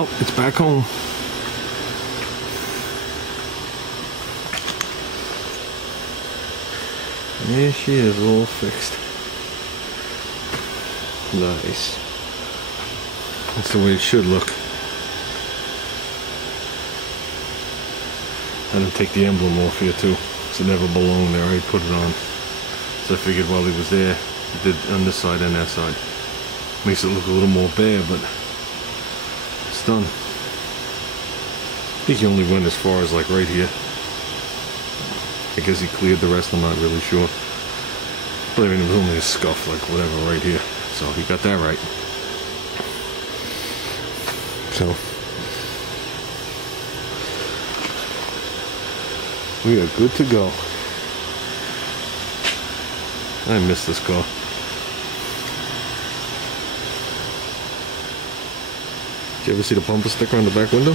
Oh, it's back home. There she is, all fixed. Nice. That's the way it should look. I didn't take the emblem off here too, so it never belonged there. I put it on. So I figured while he was there, he did on this side and that side. Makes it look a little more bare, but it's done. I think he only went as far as like right here. I guess he cleared the rest, I'm not really sure. But I mean, it was only a scuff, like whatever, right here. So he got that right. So we are good to go. I miss this car. Did you ever see the bumper sticker on the back window?